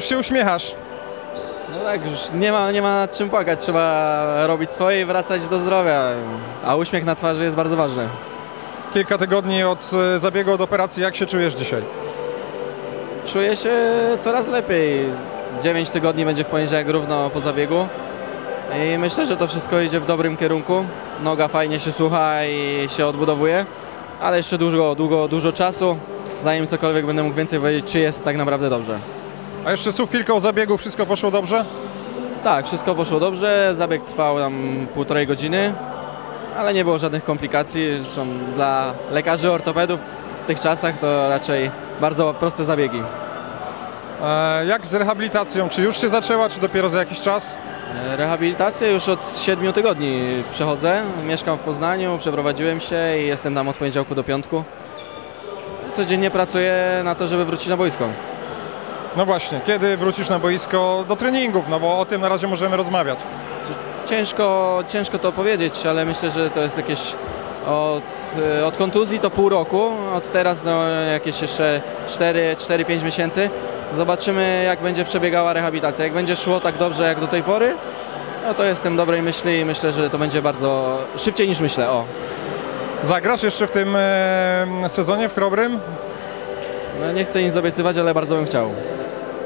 się uśmiechasz. No tak, już nie ma, nie ma nad czym płakać, trzeba robić swoje i wracać do zdrowia, a uśmiech na twarzy jest bardzo ważny. Kilka tygodni od e, zabiegu, od operacji. Jak się czujesz dzisiaj? Czuję się coraz lepiej. 9 tygodni będzie w poniedziałek równo po zabiegu i myślę, że to wszystko idzie w dobrym kierunku. Noga fajnie się słucha i się odbudowuje, ale jeszcze dużo, długo, dużo czasu, zanim cokolwiek będę mógł więcej powiedzieć, czy jest tak naprawdę dobrze. A jeszcze słów kilka o zabiegu. Wszystko poszło dobrze? Tak, wszystko poszło dobrze, zabieg trwał tam półtorej godziny, ale nie było żadnych komplikacji. Zresztą dla lekarzy ortopedów w tych czasach to raczej bardzo proste zabiegi. E, jak z rehabilitacją? Czy już się zaczęła, czy dopiero za jakiś czas? E, Rehabilitację już od 7 tygodni przechodzę. Mieszkam w Poznaniu, przeprowadziłem się i jestem tam od poniedziałku do piątku. Codziennie pracuję na to, żeby wrócić na boisko. No właśnie, kiedy wrócisz na boisko do treningów? No bo o tym na razie możemy rozmawiać. Ciężko, ciężko to powiedzieć, ale myślę, że to jest jakieś od, e, od kontuzji to pół roku, od teraz no, jakieś jeszcze 4-5 miesięcy. Zobaczymy jak będzie przebiegała rehabilitacja. Jak będzie szło tak dobrze jak do tej pory, no to jestem dobrej myśli i myślę, że to będzie bardzo szybciej niż myślę. O. Zagrasz jeszcze w tym e, sezonie w Chrobrym? No, nie chcę nic obiecywać, ale bardzo bym chciał.